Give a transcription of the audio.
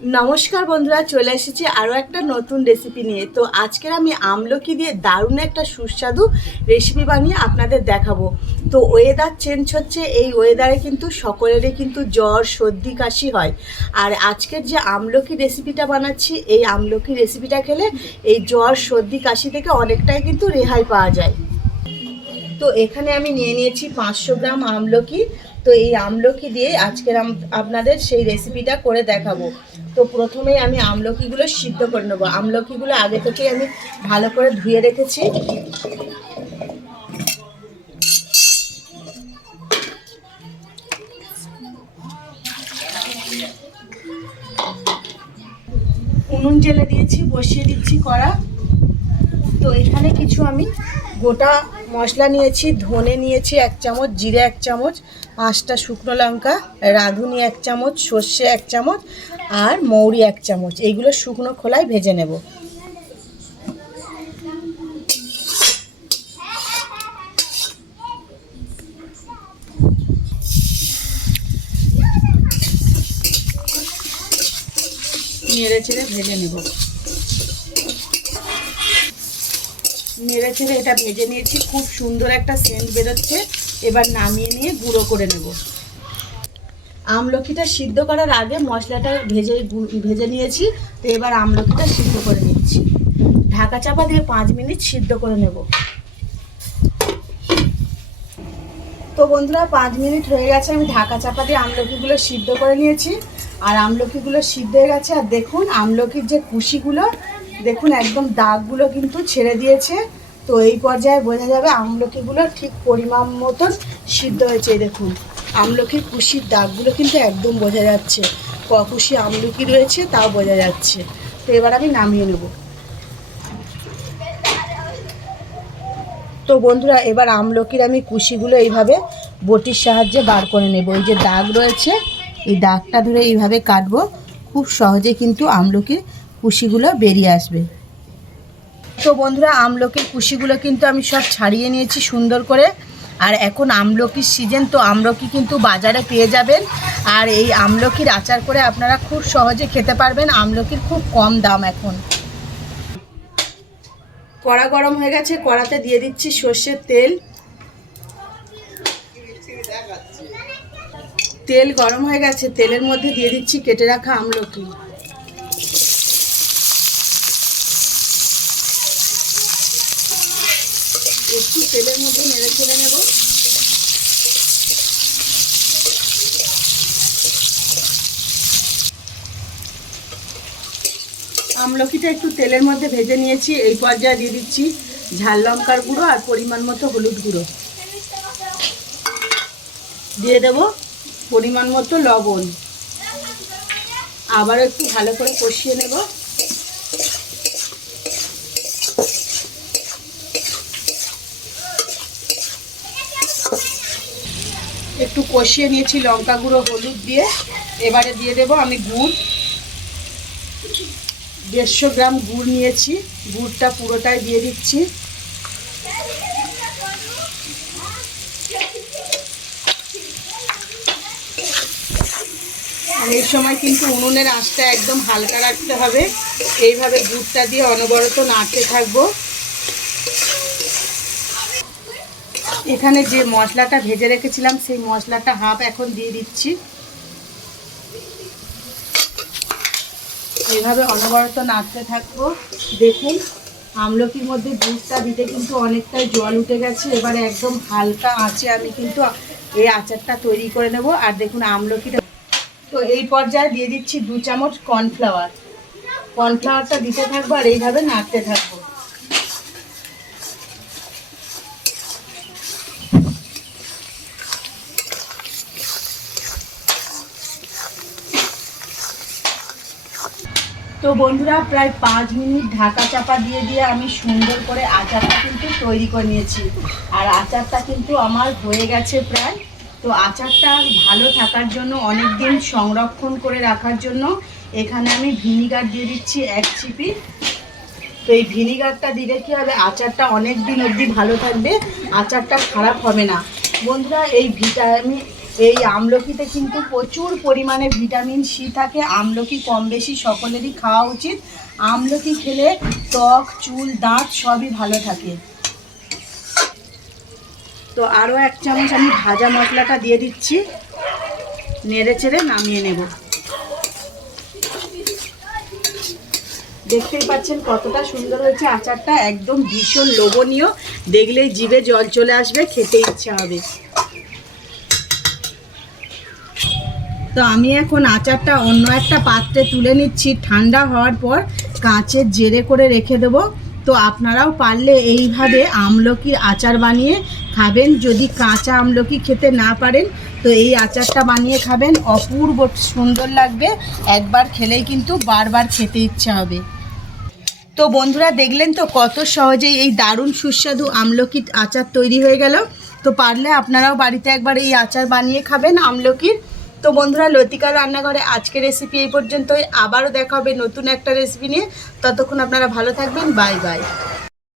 নমস্কার বন্ধুরা, চলে এসেছি আরও একটা নতুন রেসিপি নিয়ে। তো আজকের আমি আমলকি দিয়ে দারুণ একটা সুস্বাদু রেসিপি বানিয়ে আপনাদের দেখাবো। তো ওয়েদার চেঞ্জ হচ্ছে, এই ওয়েদারে কিন্তু সকলেরই কিন্তু জ্বর সর্দি কাশি হয়। আর আজকের যে আমলকি রেসিপিটা বানাচ্ছি, এই আমলকি রেসিপিটা খেলে এই জ্বর সর্দি কাশি থেকে অনেকটাই কিন্তু রেহাই পাওয়া যায়। তো এখানে আমি নিয়ে নিয়েছি 500 গ্রাম আমলকি। তো এই আমলকি দিয়ে আজকের আপনাদের সেই রেসিপিটা করে দেখাবো। তো প্রথমেই আমি আমলকিগুলো সিদ্ধ করে নেবো। আমলকিগুলো আগে থেকে আমি ভালো করে ধুয়ে রেখেছি। উনুন জেলে দিয়েছি, বসিয়ে দিচ্ছি কড়া। তো এখানে কিছু আমি গোটা মশলা নিয়েছি। ধনে নিয়েছি 1 চামচ, জিরে 1 চামচ, 5টা শুকনো লঙ্কা, রাঁধুনি 1 চামচ, সর্ষে 1 চামচ আর মৌরি 1 চামচ। এইগুলো শুকনো খোলায় ভেজে নেব। নেড়ে চেড়ে ভেজে নেব। নেড়ে চেড়ে এটা ভেজে নিয়েছি, খুব সুন্দর একটা সেন্ট বেরোচ্ছে। এবার নামিয়ে নিয়ে গুঁড়ো করে নেব। আমলকিটা সিদ্ধ করার আগে মশলাটা ভেজে নিয়েছি। তো এবার আমলকিটা সিদ্ধ করে নিচ্ছি। ঢাকা চাপা দিয়ে 5 মিনিট সিদ্ধ করে নেব। তো বন্ধুরা, 5 মিনিট হয়ে গেছে, আমি ঢাকা চাপা দিয়ে আমলকিগুলো সিদ্ধ করে নিয়েছি। আর আমলকিগুলো সিদ্ধ হয়ে গেছে। আর দেখুন আমলকির যে কুশিগুলো, দেখুন একদম দাগগুলো কিন্তু ছেড়ে দিয়েছে। তো এই পর্যায়ে বোঝা যাবে আমলকিগুলো ঠিক পরিমাণ মতন সিদ্ধ হয়েছে। দেখুন আমলকির কুশির দাগগুলো কিন্তু একদম বোঝা যাচ্ছে। কুশি আমলকি রয়েছে তাও বোঝা যাচ্ছে। তো এবার আমি নামিয়ে নেব। তো বন্ধুরা, এবার আমলকির আমি কুশিগুলো এইভাবে বটির সাহায্যে বার করে নেব। এই যে দাগ রয়েছে, এই দাগটা ধরে এইভাবে কাটবো। খুব সহজে কিন্তু আমলকির কুশিগুলো বেরিয়ে আসবে। তো বন্ধুরা, আমলকির কুশিগুলো কিন্তু আমি সব ছাড়িয়ে নিয়েছি সুন্দর করে। আর এখন আমলকির সিজন, তো আমলকি কিন্তু বাজারে পেয়ে যাবেন। আর এই আমলকির আচার করে আপনারা খুব সহজে খেতে পারবেন। আমলকির খুব কম দাম এখন। কড়া গরম হয়ে গেছে, কড়াতে দিয়ে দিচ্ছি সর্ষের তেল। তেল গরম হয়ে গেছে, তেলের মধ্যে দিয়ে দিচ্ছি কেটে রাখা আমলকি। একটু তেলের মধ্যে নেড়ে চেড়ে নেব। আমলকিটা একটু তেলের মধ্যে ভেজে নিয়েছি। এই পর্যায়ে দিয়ে দিচ্ছি ঝাল লঙ্কার গুঁড়ো আর পরিমাণ মতো হলুদ গুঁড়ো। দিয়ে দেব পরিমাণ মতো লবণ। আবার একটু ভালো করে কষিয়ে নেব। একটু কষিয়ে নিয়েছি লঙ্কা গুঁড়ো হলুদ দিয়ে। এবারে দিয়ে দেব আমি গুড়। 150 গ্রাম গুড় নিয়েছি, গুড়টা পুরোটাই দিয়ে দিচ্ছি। আর এই সময় কিন্তু উনুনের আঁচটা একদম হালকা রাখতে হবে। এইভাবে গুড়টা দিয়ে অনবরত নাড়তে থাকবো। এখানে যে মশলাটা ভেজে রেখেছিলাম, সেই মশলাটা হাফ এখন দিয়ে দিচ্ছি। এইভাবে অনবরত নাড়তে থাকবো। দেখুন আমলকির মধ্যে দুধটা দিতে কিন্তু অনেকটাই জল উঠে গেছে। এবারে একদম হালকা আঁচে আমি কিন্তু এই আচারটা তৈরি করে নেব। আর দেখুন আমলকিটা, তো এই পর্যায়ে দিয়ে দিচ্ছি 2 চামচ কর্নফ্লাওয়ার। কর্নফ্লাওয়ারটা দিতে থাকবো আর এইভাবে নাড়তে থাকবো। তো বন্ধুরা, প্রায় 5 মিনিট ঢাকা চাপা দিয়ে আমি সুন্দর করে আচারটা কিন্তু তৈরি করে নিয়েছি। আর আচারটা কিন্তু আমার হয়ে গেছে প্রায়। তো আচারটা ভালো থাকার জন্য, অনেক দিন সংরক্ষণ করে রাখার জন্য এখানে আমি ভিনিগার দিয়ে দিচ্ছি 1 চিপি। তো এই ভিনিগারটা দিলে কী হবে, আচারটা অনেক দিন অবধি ভালো থাকবে, আচারটা খারাপ হবে না। বন্ধুরা, এই এই আমলকিতে কিন্তু প্রচুর পরিমাণে ভিটামিন সি থাকে। আমলকি কম বেশি সকলেরই খাওয়া উচিত। আমলকি খেলে ত্বক, চুল, দাঁত সবই ভালো থাকে। তো আরও 1 চামচ আমি ভাজা মশলাটা দিয়ে দিচ্ছি, নেড়ে চেড়ে নামিয়ে নেব। দেখতেই পাচ্ছেন কতটা সুন্দর হয়েছে আচারটা, একদম ভীষণ লোভনীয়, দেখলেই জিভে জল চলে আসবে, খেতে ইচ্ছা হবে। তো আমি এখন আচারটা অন্য একটা পাত্রে তুলে নিচ্ছি, ঠান্ডা হওয়ার পর কাঁচের জেরে করে রেখে দেব। তো আপনারাও পারলে এইভাবে আমলকির আচার বানিয়ে খাবেন। যদি কাঁচা আমলকি খেতে না পারেন তো এই আচারটা বানিয়ে খাবেন, অপূর্ব সুন্দর লাগবে। একবার খেলেই কিন্তু বারবার খেতে ইচ্ছা হবে। তো বন্ধুরা দেখলেন তো কত সহজেই এই দারুণ সুস্বাদু আমলকির আচার তৈরি হয়ে গেল। তো পারলে আপনারাও বাড়িতে একবার এই আচার বানিয়ে খাবেন আমলকির। তো বন্ধুরা, লতিকার রান্নাঘরে আজকের রেসিপি এই পর্যন্তই। আবারও দেখা হবে নতুন একটা রেসিপি নিয়ে। ততক্ষণ আপনারা ভালো থাকবেন। Bye bye.